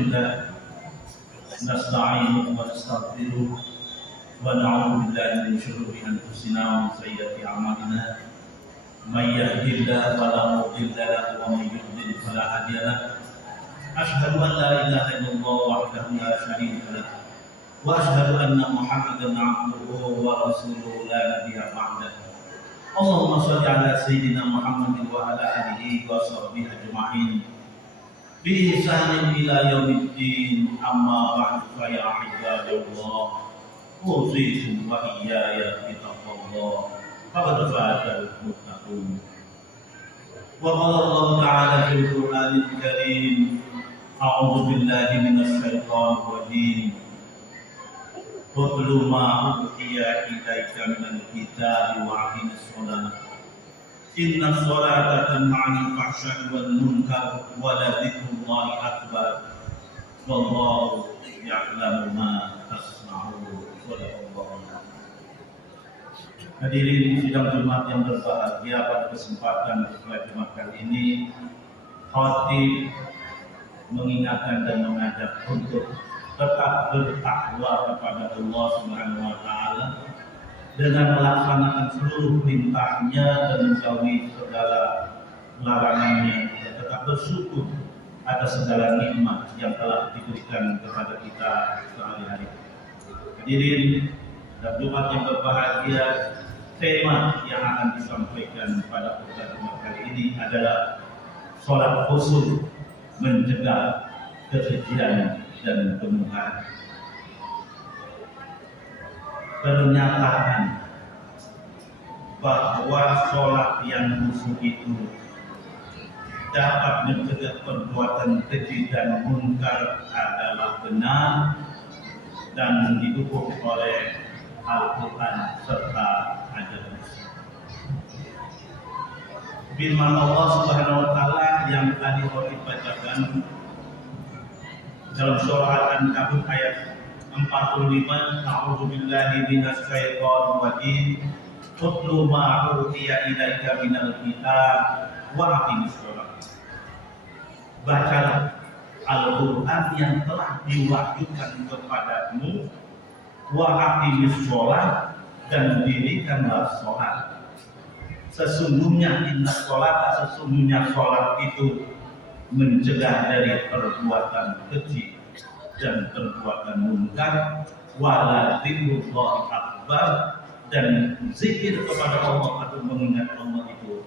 لله نستعينه ونستغفره ونعوذ بالله من شرور أنفسنا ومن سيئات أعمالنا من يهد الله فلا مضل له ومن يضلل فلا هادي له أشهد أن لا إله إلا الله وحده لا شريك له وأشهد أن محمدا عبده ورسوله لا نبي بعده اللهم صل على سيدنا محمد وعلى آله وصحبه أجمعين بإحسان إلى يوم الدين أما بعد فيا عباد الله أوصيكم وإياي بتقوى الله فقد فاز المتقون وقال الله تعالى في القرآن الكريم أعوذ بالله من الشيطان الرجيم اتل ما أوحي إليك من الكتاب وأقم الصلاة إن الصلاة تنهى عن الفحشاء والمنكر ولذكر الله أكبر والله يعلم ما تصنعون. Hadirin sidang Jumat yang berbahagia, pada kesempatan Jumat kali ini khatib mengingatkan dan mengajak untuk tetap bertakwa kepada Allah Subhanahu wa taala dengan melaksanakan seluruh perintahnya dan menjauhi segala larangannya, dan tetap bersyukur atas segala nikmat yang telah diberikan kepada kita sehari-hari. Hadirin dan Jumat yang berbahagia, tema yang akan disampaikan pada pertemuan kali ini adalah sholat khusyuk mencegah kekejian dan kemungkaran. Pernyataan bahwa sholat yang khusyuk itu dapat mencegah perbuatan keji dan munkar adalah benar dan didukung oleh Al-Quran serta ajaran Islam. Firman Allah Subhanahu wa taala yang tadi kami bacakan dalam surah Al-Ankabut ayat 45, A'udzu billahi minasy syaithanir rajim. Utlu ma uhiya ilaika minal kitab wa aqimis shalah. Bacalah Al-Qur'an yang telah diwahyukan kepadamu, wa aqimis shalah, dan dirikanlah salat. Sesungguhnya sesungguhnya salat itu mencegah dari perbuatan keji dan perbuatan munkar, wala dzikrullahi akbar, dan zikir kepada Allah atau mengingat Allah itu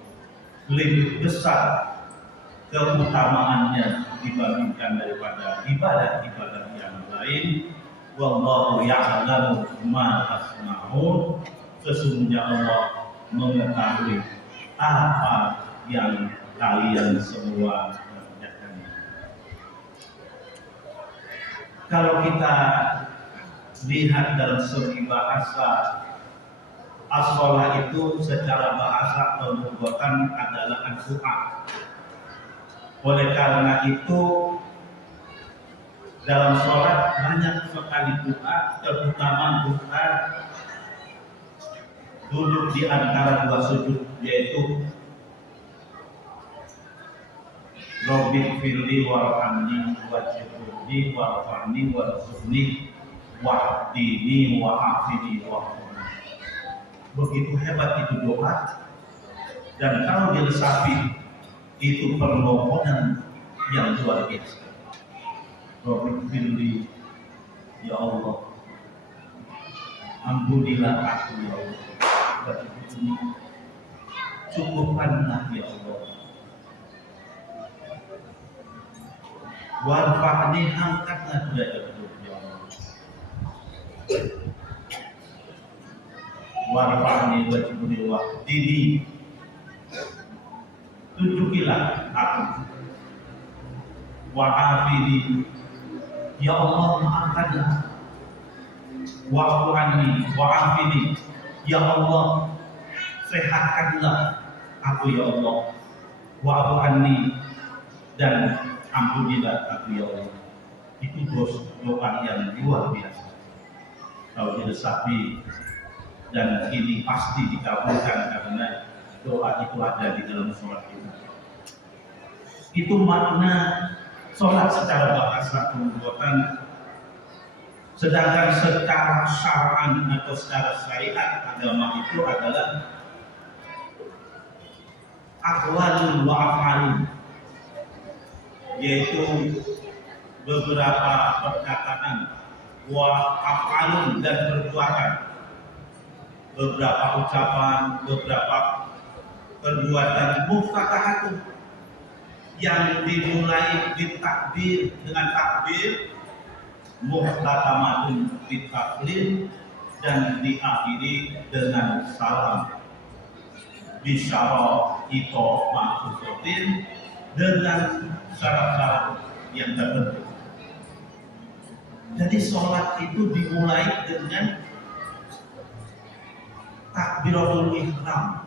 lebih besar keutamaannya dibandingkan daripada ibadah-ibadah yang lain. Wallahu ya'lamu ma tasna'un. Sesungguhnya Allah mengetahui apa yang kalian semua kerjakan. Kalau kita lihat dalam segi bahasa, as-shalah itu secara bahasa atau perbuatan adalah doa. Oleh karena itu dalam sholat banyak sekali doa, terutama doa duduk di antara dua sujud, yaitu Rabbi firli warhamni wajibni warfani warzuqni wahdini wa'afini wa'afini. Begitu hebat itu doa, dan kalau diresapi itu permohonan yang luar biasa. Rabbi firli, ya Allah, ampunilah aku ya Allah, wajibni, cukupkanlah ya Allah, warfa'ni, angkatlah derajatku ya Allah, warfa'ni wajibni wahdini, tunjukilah aku, wa'afini, ya Allah maafkanlah, wa'fu anni wa'afini, ya Allah sehatkanlah aku ya Allah, wa'fu anni, dan ampunilah aku ya Allah. Itu doa yang luar biasa kalau diresapi, dan ini pasti dikabulkan karena doa itu ada di dalam sholat kita. Itu makna sholat secara bahasa perbuatan, sedangkan secara syar'an atau secara syariat agama itu adalah aqwalun wa af'alun, yaitu beberapa perkataan, wa af'alun dan perbuatan, beberapa ucapan, beberapa perbuatan muftatahatun yang dimulai ditakbir dengan takbir, muhtatamatun bitaklil, dan diakhiri dengan salam, bisyara ito maksudatin, dengan syarat-syarat yang tertentu. Jadi sholat itu dimulai dengan takbiratul ihram.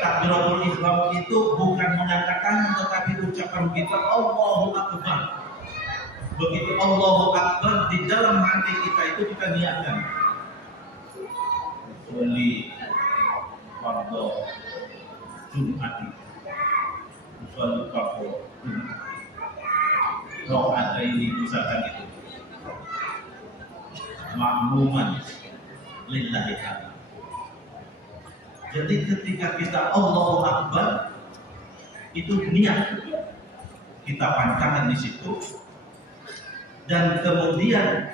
Takbiratul ihram itu bukan mengangkat tangan, tetapi ucapan kita Allahu Akbar. Begitu Allahu Akbar, di dalam hati kita itu kita niatkan Sholli fardo Jum'ati, Sholli fardo rokaat ini, misalkan itu makmuman lillahi ta'ala. Jadi ketika kita Allahu Akbar, itu niat kita pancarkan di situ, dan kemudian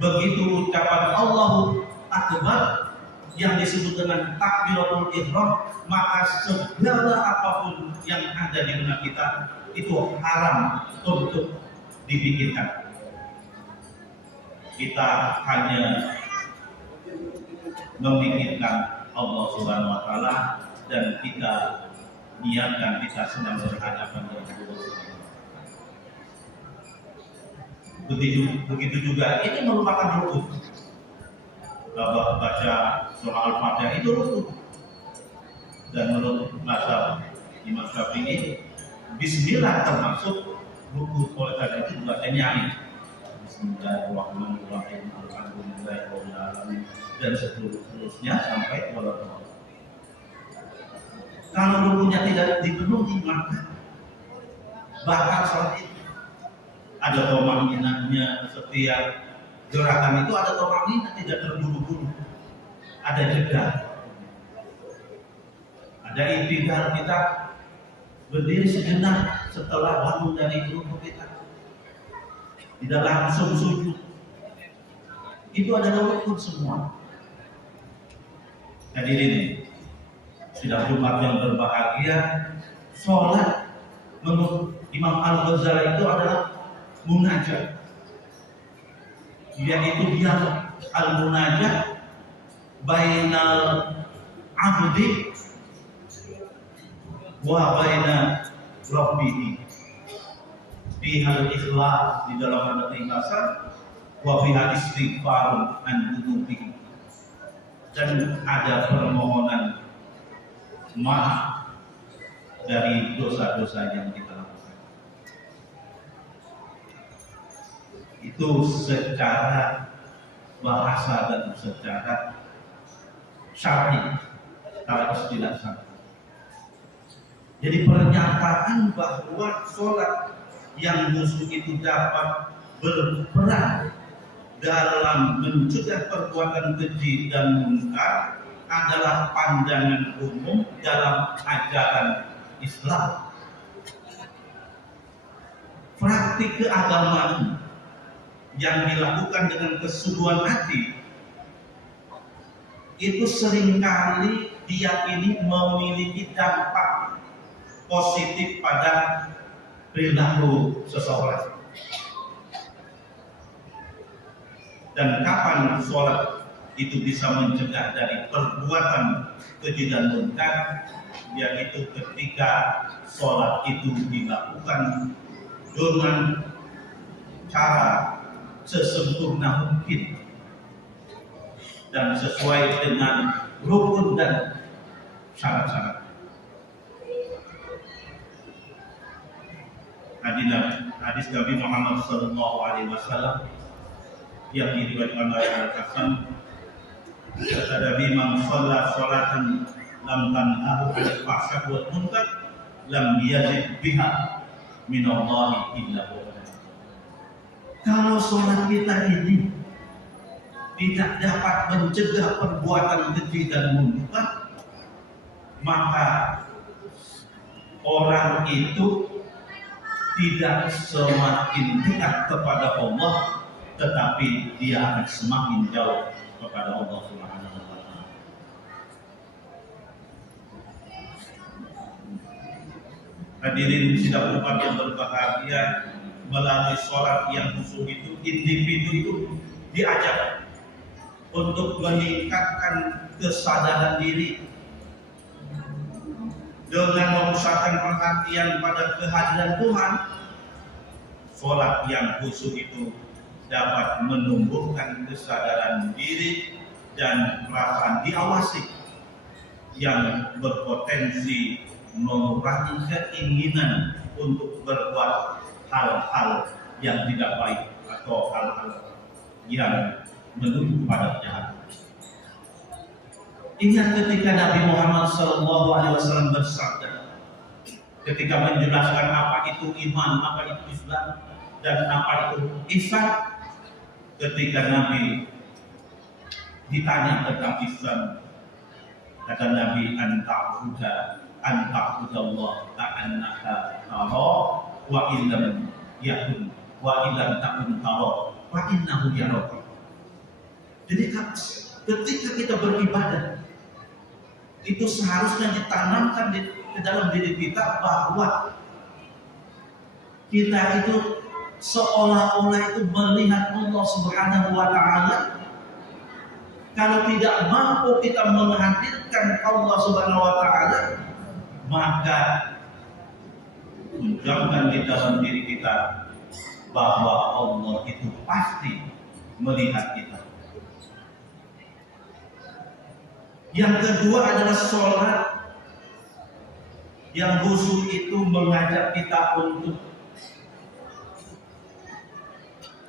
begitu ucapan Allahu Akbar yang disebut dengan takbiratul ihram, maka segala apapun yang ada di benak kita itu haram untuk dipikirkan. Kita hanya memikirkan Allah Subhanahu wa taala, dan kita niatkan kita sedang berhadapan dengan Allah. Begitu juga ini merupakan rukun. Baca surah Al-Fatihah itu rukun. Dan menurut mazhab Imam Syafi'i, bismillah termasuk rukun. Oleh karena itu bacanya ini Bismillahirrahmanirrahim, alhamdulillahirabbil alamin, dan seterusnya sampai walau. Kalau rukunnya tidak dipenuhi, maka batal sholat itu. Ada tomaninahnya, setiap gerakan itu ada tomaninah, tidak terburu-buru, ada jeda, ada intidal, kita berdiri sejenak setelah bangun dari rukuk kita, tidak langsung sujud. Itu adalah rukun semua. Hadirin sidang Jumat yang berbahagia, sholat menurut Imam Al-Ghazali itu adalah munajat, yaitu dialog. Al-munajat bainal abdi wa baina rabbihi, bihal ikhlas, di dalam ada keikhlasan, wa bihal istighfar an dunubihi, dan ada permohonan maaf dari dosa-dosa yang kita lakukan. Itu secara bahasa dan secara syar'i, secara istilah syar'i. Jadi pernyataan bahwa sholat yang musuh itu dapat berperan dalam mencegah perbuatan keji dan munkar adalah pandangan umum dalam ajaran Islam. Praktik keagamaan yang dilakukan dengan kesungguhan hati itu seringkali diyakini memiliki dampak positif pada perilaku seseorang. Dan kapan sholat itu bisa mencegah dari perbuatan keji dan munkar, yaitu ketika sholat itu dilakukan dengan cara sesempurna mungkin dan sesuai dengan rukun dan syarat-syarat. Hadis Nabi Muhammad sallallahu alaihi wasallam yang diriwayatkan oleh Al-Hasan, kata Nabi, man shalla sholatan lam tanhahu 'anil fahsya'i wal munkar lam yazid biha minallahi illa bu'da. Kalau sholat kita ini tidak dapat mencegah perbuatan keji dan munkar, maka orang itu tidak semakin dekat kepada Allah, tetapi dia akan semakin jauh kepada Allah Subhanahu wa Ta'ala. Hadirin sidang umat yang berbahagia, melalui sholat yang khusyuk itu, individu itu diajak untuk meningkatkan kesadaran diri dengan memusatkan perhatian pada kehadiran Tuhan. Sholat yang khusyuk itu dapat menumbuhkan kesadaran diri dan perasaan diawasi yang berpotensi mengurangi keinginan untuk berbuat hal-hal yang tidak baik atau hal-hal yang menuju kepada kejahatan. Ingat ketika Nabi Muhammad SAW bersabda, ketika menjelaskan apa itu iman, apa itu Islam, dan apa itu ihsan. Ketika Nabi ditanya tentang Islam, kata Nabi, anta'budallah ka'annaka tara wa illam yakun wa illam takun tara wa innahu yaraka. Jadi ketika kita beribadah, itu seharusnya ditanamkan ke dalam diri kita bahwa kita itu seolah-olah itu melihat Allah Subhanahu wa Ta'ala. Kalau tidak mampu kita menghadirkan Allah Subhanahu wa Ta'ala, maka tunjukkan di dalam diri kita bahwa Allah itu pasti melihat kita. Yang kedua adalah sholat yang khusyuk itu mengajak kita untuk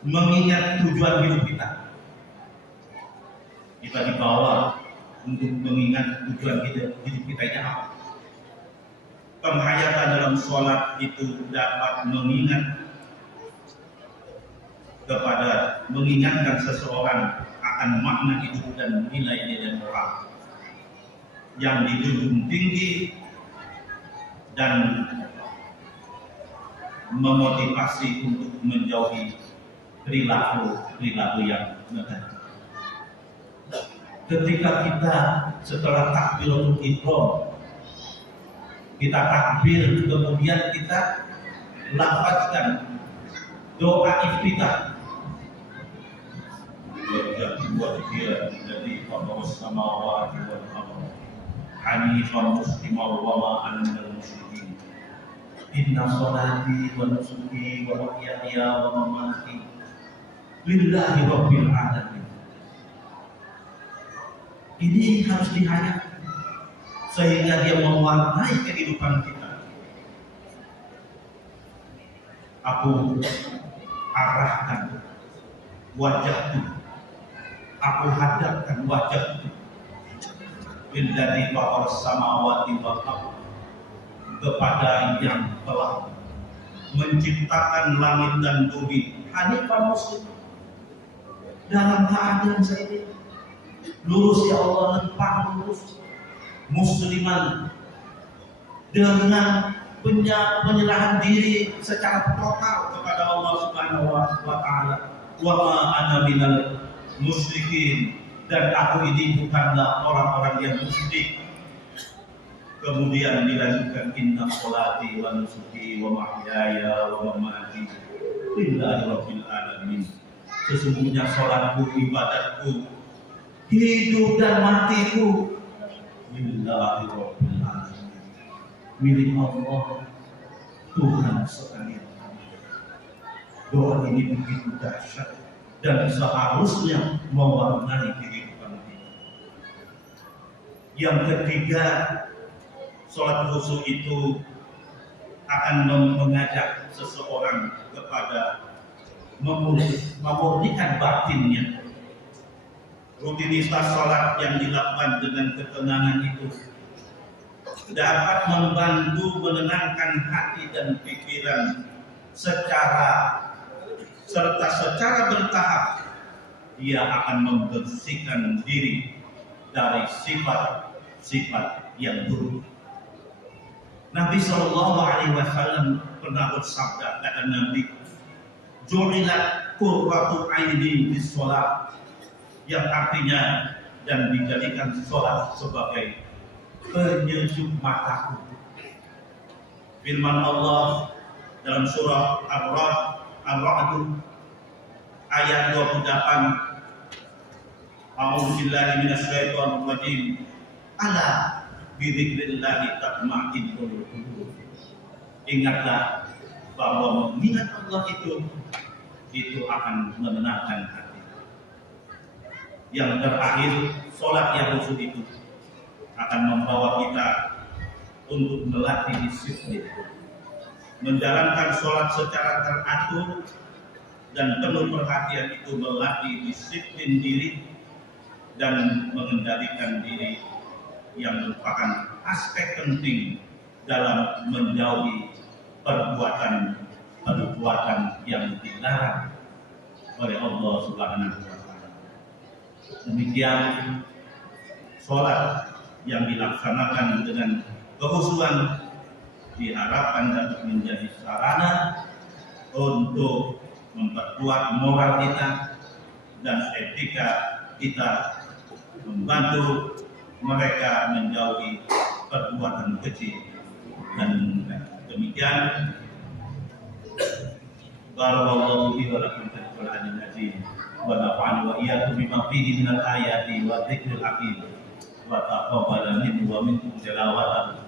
mengingat tujuan hidup kita. Kita dibawa untuk mengingat tujuan hidup kita ini apa. Penghayatan dalam sholat itu dapat mengingatkan seseorang akan makna hidup dan nilai-nilai moral yang dijunjung tinggi dan memotivasi untuk menjauhi perilaku yang negatif. Ketika kita setelah takbiratul ihram, kita takbir, kemudian kita lafazkan doa iftitah. Jadi Allah samawati wal ardh hanifan musliman wa ma ana minal musyrikin. Inna sholati wa nusuki wa mahyaya wa mamati lillahi rabbil alamin. Ini harus dihayat sehingga dia mewarnai kehidupan kita. Aku arahkan wajahku, aku hadapkan wajahku lillazi fatara samawati wal ardh, kepada yang telah menciptakan langit dan bumi. Hanifan muslim, dalam keadaan saya ini lurus ya Allah, lempang lurus, musliman, dengan penyerahan diri secara total kepada Allah Subhanahu wa Ta'ala. Wa ma ana minal musyrikin, dan aku ini bukanlah orang-orang yang musyrik. Kemudian dilanjutkan, inna sholati wa nusuki wa mahyaya wa mamati lillahi rabbil alamin. Sesungguhnya sholatku, ibadatku, hidup dan matiku lillahi rabbil alamin, milik Allah, Tuhan sekalian. Doa ini begitu dahsyat dan seharusnya mewarnai kehidupan kita. Yang ketiga, sholat khusyuk itu akan mengajak seseorang kepada memurnikan batinnya. Rutinitas sholat yang dilakukan dengan ketenangan itu dapat membantu menenangkan hati dan pikiran secara bertahap. Dia akan membersihkan diri dari sifat-sifat yang buruk. Nabi Shallallahu Alaihi Wasallam pernah bersabda, kata Nabi, "Ju'ilat qurratu aini bis shalah," yang artinya dan dijadikan sholat sebagai penyejuk mataku. Firman Allah dalam surah Ar-Ra'd ayat 28, A'udzu billahi minasyaitonir rajim. Ala bi dzikrillah tatma'innul qulub. Ingatlah bahwa mengingat Allah itu akan menenangkan hati. Yang terakhir, sholat yang khusyuk itu akan membawa kita untuk melatih disiplin, menjalankan sholat secara teratur dan penuh perhatian itu melatih disiplin diri dan mengendalikan diri yang merupakan aspek penting dalam menjauhi perbuatan yang dilarang oleh Allah Subhanahu wa Ta'ala. Demikian sholat yang dilaksanakan dengan kekhusyuan diharapkan dapat menjadi sarana untuk memperkuat moral kita dan etika kita, membantu mereka menjauhi perbuatan kecil. Dan demikian, barakallahu fi wa lakum fil Qur'anil Azim wa nafa'ani wa iyyakum bima fihi minal ayati wa dzikril hakim wa taqabbal minni wa minkum tilawatahu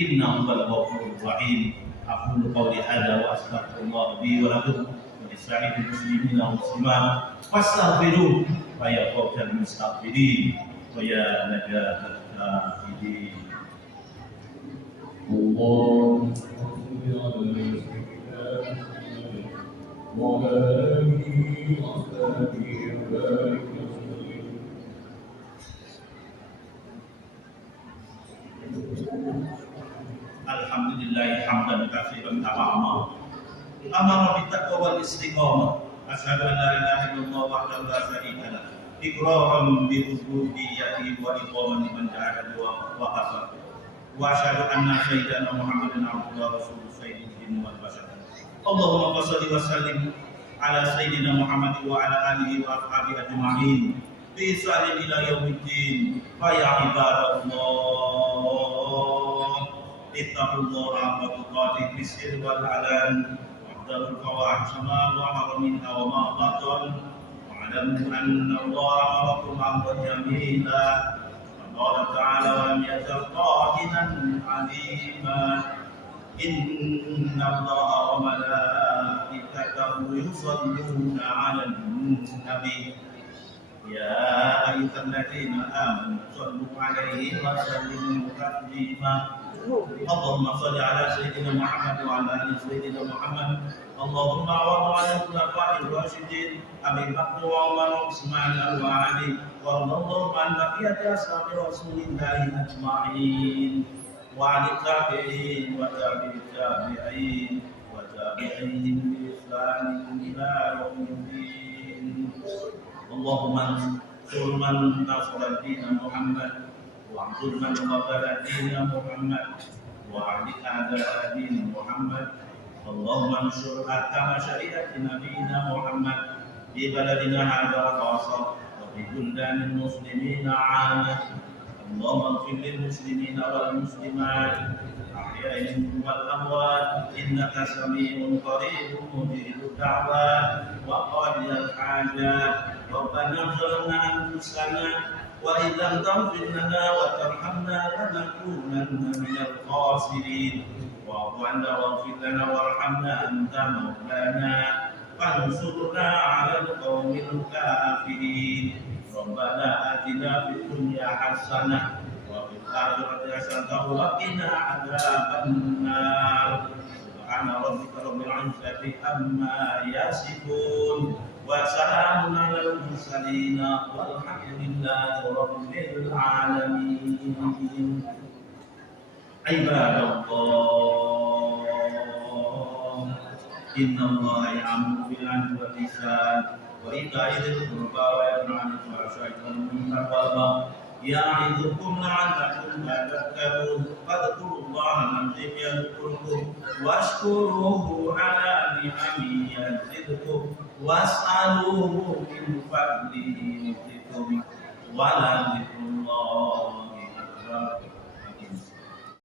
innahu huwal ghafurur rahim. Aqulu qawli hadza wa astaghfirullah li wa lakum wa lisa'iril muslimina wal muslimat fastaghfiruhu fa yaghfirul mustaghfirin wa ya najatal kafirin. Allahumma salli ala وعلى آله وأصحابه وبارك وسلم. Alhamdulillah hamdan katsiran kama amara bittaqwa wal istiqamah. Asyhadu an la ilaha illallah wahdahu la syarika lah, iqraran bi rububiyyatihi wa iqaman liman ja'ala wa waqafa. Wa asyhadu anna sayyidana Muhammadan abduhu wa rasuluhu sayyidul jinni wal bashar. Allahumma shalli wa sallim ala sayyidina Muhammad wa ala alihi wa ashabihi ajma'in bi ihsanin ila yaumiddin. Fa ya ibadallah, ittaqullaha haqqa tuqatih fis sirri wal alan wa'dalul fawahish ma zahara minha wa ma batan wa'lamu anna Allaha amarakum amran jamila. Qala ta'ala wa lam yazal qa'ilan 'alima. Inna Allaha wa malaikatahu yusalluna 'alan nabi ya ayyuhalladzina amanu sallu 'alaihi wa sallimu taslima. Allahumma shalli 'ala sayyidina Muhammad wa 'ala ali sayyidina Muhammad. Allahumma wa 'ala khulafa'ir rasyidin Abi Bakr wa Umar wa Utsman wa Ali wa radhiyallahu an baqiyati ashabi Rasulillahi ajma'in wa 'ala tabi'in wa tabi'it tabi'in wa tabi'ihim bi ihsan ila yaumiddin. Allahumma ansur man nasara din Muhammad wa ansur man qabala din Muhammad wa 'ala din Muhammad. Allahumma ansur ahkam syariat nabiyina Muhammad di baladina hadza khassa wa fi buldanil muslimina 'amah. Allahumma ighfir lil muslimina wal muslimat ahya'ihim wal amwat innaka sami'un qaribun mujibud da'wat wa qadiyal hajat. Rabbana zalamna anfusana wa in lam taghfir lana wa tarhamna lanakunanna minal khasirin. Wa'fu 'anna waghfir lana warhamna anta maulana fansurna 'alal qaumil kafirin. Rabbana atina fid dunya hasanah wa fil akhirati hasanah wa qina adzabannar. Subhana rabbika rabbil 'izzati amma yasifun wa salamun 'alal mursalin walhamdulillahi rabbil alamin. Ibadallah, innallaha ya'muru bil 'adli wal ihsan wa ita'i dzil qurba wa yanha 'anil fahsya'i wal munkari wal baghi ya'idukum la'allakum tadhakkarun. Fadhkurullaha al-'azim yadhkurkum washkuruhu 'ala ni'amihi yazidkum was'aluhu min fadlihi yu'tikum wa la dzikrullahi akbar.